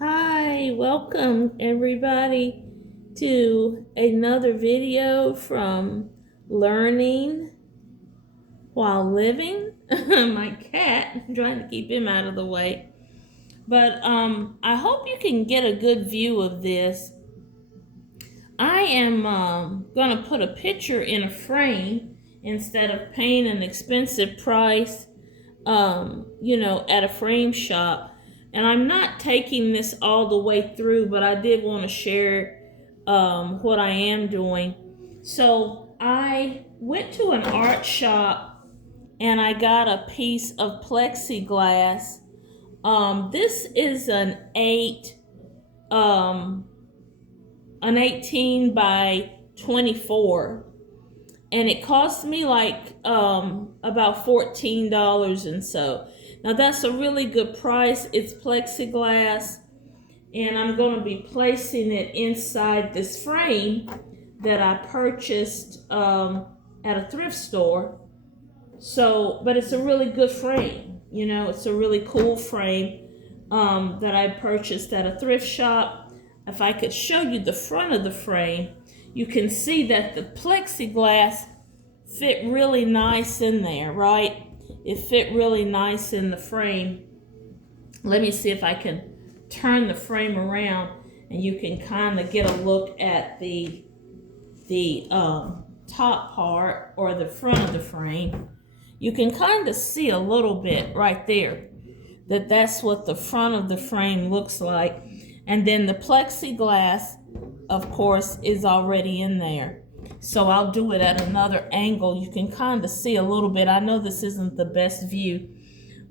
Hi, welcome everybody to another video from Learning While Living. My cat, I'm trying to keep him out of the way. But I hope you can get a good view of this. I am going to put a picture in a frame instead of paying an expensive price, at a frame shop. And I'm not taking this all the way through, but I did want to share what I am doing. So I went to an art shop and I got a piece of plexiglass. This is um, an 18 by 24, and it cost me like about $14 and so. Now that's a really good price. It's plexiglass, and I'm going to be placing it inside this frame that I purchased at a thrift store. So, but it's a really good frame. It's a really cool frame that I purchased at a thrift shop. If I could show you the front of the frame, you can see that the plexiglass fit really nice in there, right? It fit really nice in the frame. Let me see if I can turn the frame around and you can kind of get a look at the top part or the front of the frame. You can kind of see a little bit right there that's what the front of the frame looks like. And then the plexiglass, of course, is already in there. So I'll do it at another angle. You can kind of see a little bit. I know this isn't the best view,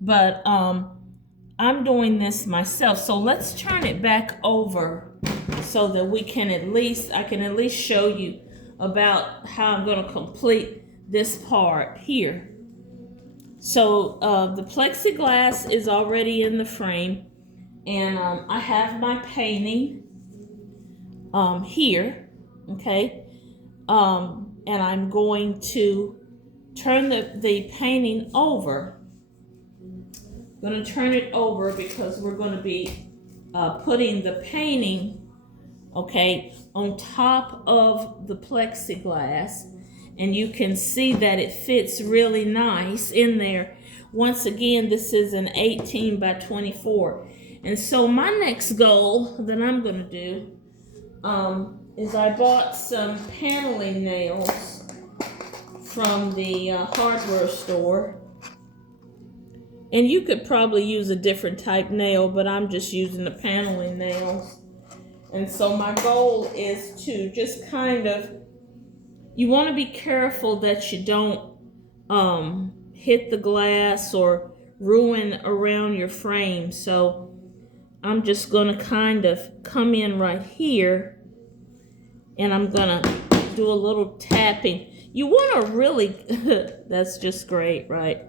but I'm doing this myself. So let's turn it back over so that I can at least show you about how I'm going to complete this part here. So the plexiglass is already in the frame, and I have my painting here, okay? And I'm going to turn the painting over. I'm going to turn it over because we're going to be putting the painting, okay, on top of the plexiglass. And you can see that it fits really nice in there. Once again, this is an 18 by 24. And so my next goal that I'm going to do is I bought some paneling nails from the hardware store. And you could probably use a different type nail, but I'm just using the paneling nails. And so my goal is to just kind of, you want to be careful that you don't hit the glass or ruin around your frame. So I'm just going to kind of come in right here, and I'm going to do a little tapping. You want to really, that's just great, right?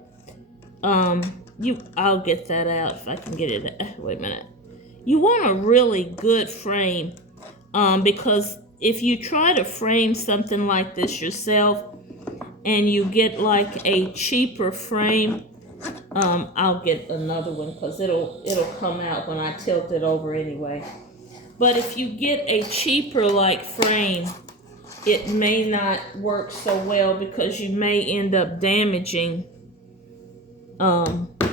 I'll get that out if I can get it. Wait a minute. You want a really good frame, because if you try to frame something like this yourself and you get like a cheaper frame, I'll get another one because it'll come out when I tilt it over anyway. But if you get a cheaper like frame, it may not work so well because you may end up damaging something.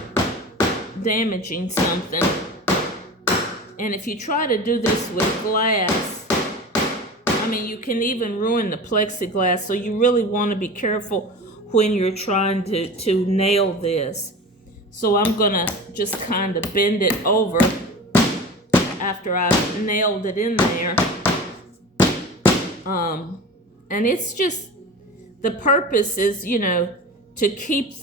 And if you try to do this with glass, I mean, you can even ruin the plexiglass. So you really want to be careful when you're trying to nail this. So I'm going to just kind of bend it over after I've nailed it in there. And it's just, the purpose is, to keep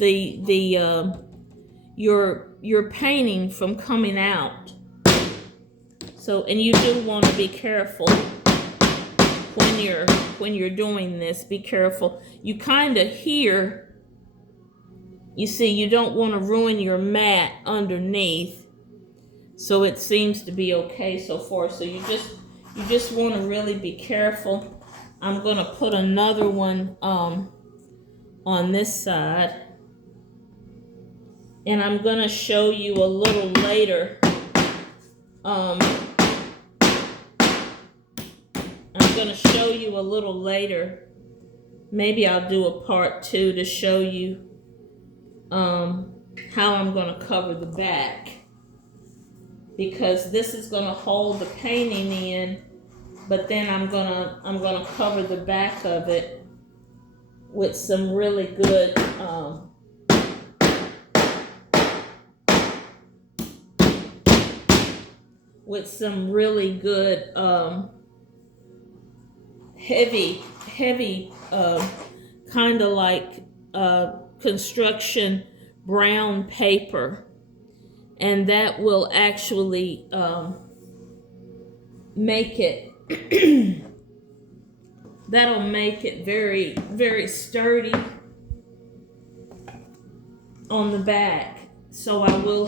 your painting from coming out. So, and you do want to be careful when you're doing this. Be careful. You kind of hear, you see, you don't want to ruin your mat underneath. So it seems to be okay so far. So you just want to really be careful. I'm going to put another one on this side. And I'm going to show you a little later I'm going to show you a little later. Maybe I'll do a part 2 to show you how I'm going to cover the back, because this is going to hold the painting in, but then I'm gonna cover the back of it with some really good heavy kind of like construction brown paper, and that will actually make it that'll make it very, very sturdy on the back. So I will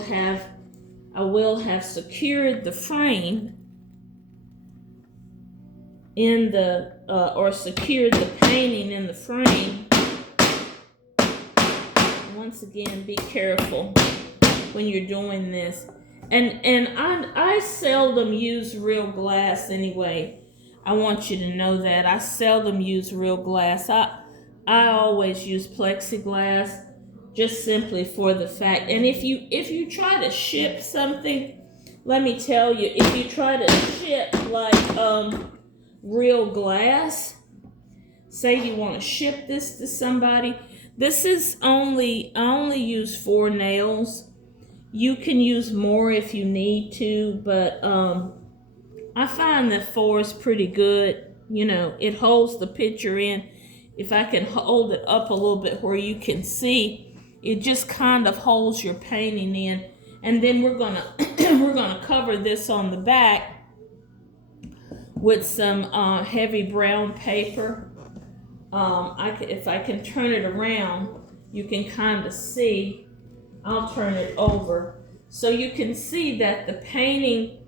have secured the frame in the or secured the painting in the frame. Once again, be careful when you're doing this. And I seldom use real glass anyway. I want you to know that I seldom use real glass. I always use plexiglass, just simply for the fact. And if you try to ship something, let me tell you, if you try to ship like real glass, say you want to ship this to somebody, this is I only use 4 nails. You can use more if you need to, but I find that 4 is pretty good. You know, it holds the picture in. If I can hold it up a little bit where you can see, it just kind of holds your painting in. And then we're gonna cover this on the back with some heavy brown paper. If I can turn it around, you can kind of see. I'll turn it over so you can see that the painting,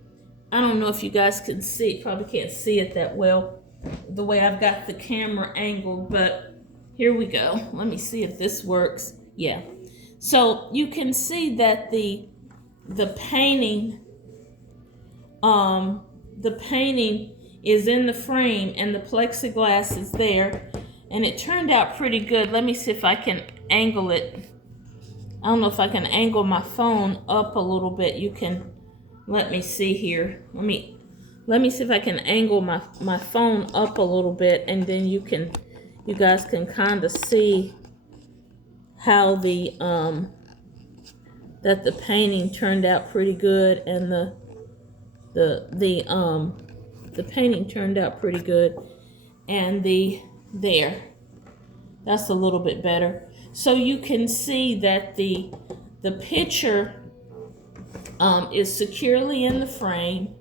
I don't know if you guys can see, probably can't see it that well the way I've got the camera angled, but here we go. Let me see if this works. Yeah. So you can see that the painting is in the frame and the plexiglass is there, and it turned out pretty good. Let me see if I can angle it. I don't know if I can angle my phone up a little bit. You can let me see here. Let me see if I can angle my phone up a little bit, and then you guys can kind of see how the that the painting turned out pretty good, and the painting turned out pretty good, and that's a little bit better. So you can see that the picture is securely in the frame.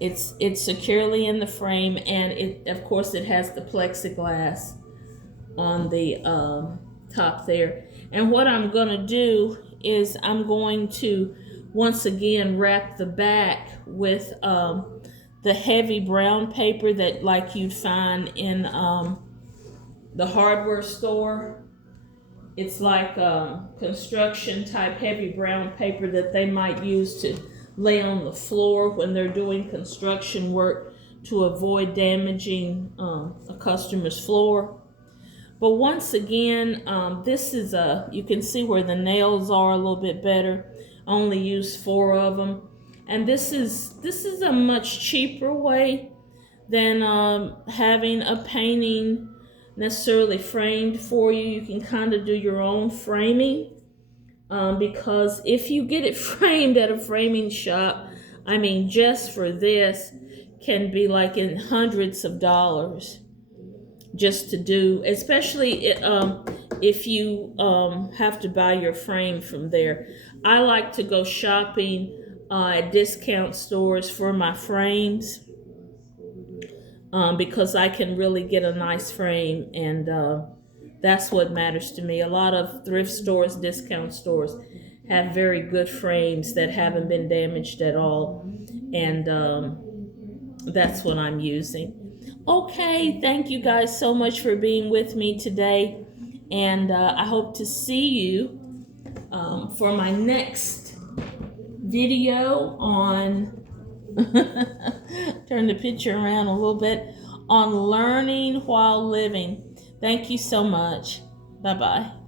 It's securely in the frame, and it, of course, it has the plexiglass on the top there. And what I'm going to do is I'm going to once again wrap the back with the heavy brown paper that like you'd find in the hardware store. It's like construction type heavy brown paper that they might use to lay on the floor when they're doing construction work to avoid damaging a customer's floor. But once again, this is you can see where the nails are a little bit better. I only used 4 of them. And this is a much cheaper way than having a painting necessarily framed for you. You can kind of do your own framing, because if you get it framed at a framing shop, I mean, just for this can be like in hundreds of dollars just to do, especially if you have to buy your frame from there. I like to go shopping at discount stores for my frames, because I can really get a nice frame, and that's what matters to me. A lot of thrift stores, discount stores have very good frames that haven't been damaged at all, and that's what I'm using. Okay, thank you guys so much for being with me today, and I hope to see you for my next video on, turn the picture around a little bit, on learning while living. Thank you so much. Bye-bye.